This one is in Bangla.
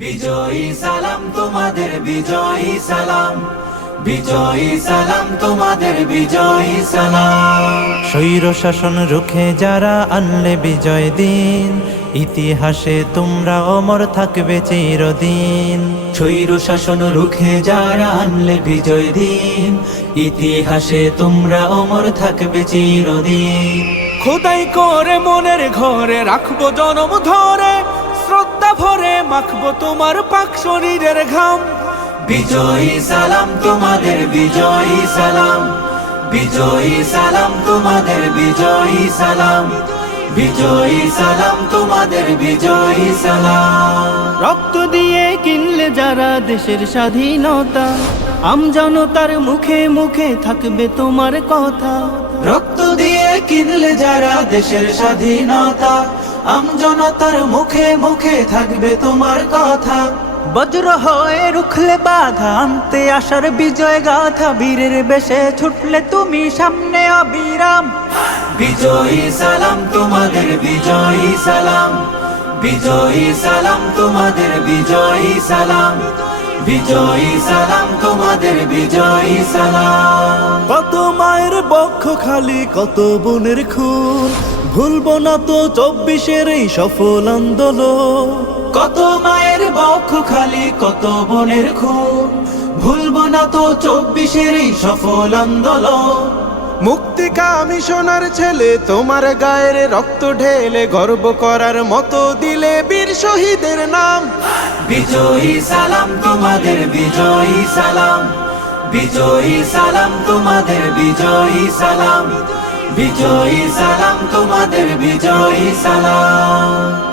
বিজয়ী সালাম তোমাদের বিজয়ী সালাম বিজয়ী সালাম তোমাদের বিজয়ী সালাম শাসন রুখে যারা আনলে বিজয় দিন ইতিহাসে তোমরা অমর থাকবে চিরদিন স্বৈর শাসন রুখে যারা আনলে বিজয় দিন ইতিহাসে তোমরা অমর থাকবে চিরদিন খোদাই করে মনের ঘরে রাখবো জনম ধরে মাখবো তোমার পাক শরীরের ঘাম বিজয়ী সালাম তোমাদের বিজয়ী সালাম বিজয়ী সালাম তোমাদের বিজয়ী সালাম বিজয়ী সালাম তোমাদের বিজয়ী সালাম রক্ত দিয়ে কিনলে যারা দেশের স্বাধীনতা আম জনতার মুখে মুখে থাকবে তোমার কথা রক্ত দিয়ে কিনলে যারা দেশের স্বাধীনতা আমজনতার মুখে মুখে থাকবে তোমার কথা বজ্র হয়ে রুখলে বাধা আনতে আসার বিজয় গাথা বীরের বেশে ছুটলে তুমি সামনে অবিরাম বিজয়ী সালাম তোমাদের বিজয়ী সালাম বিজয়ী সালাম তোমাদের বিজয়ী সালাম বিজয়ী সালাম তোমাদের বিজয়ী সালাম কত মায়ের বক্ষ খালি কত বোনের খুন ভুলব না তো চব্বিশের এই সফল আন্দোলন কত মায়ের বক্ষ খালি কত বনের খুন ভুলব না তো চব্বিশের এই সফল আন্দোলন মুক্তিকা আমি সোনার ছেলে তোমার গায়ের রক্ত ঢেলে গর্ব করার মতো দিলে বীর শহীদের নাম বিজয়ী সালাম তোমাদের বিজয়ী সালাম বিজয়ী সালাম তোমাদের বিজয়ী সালাম বিজয়ী সালাম তোমাদের বিজয়ী সালাম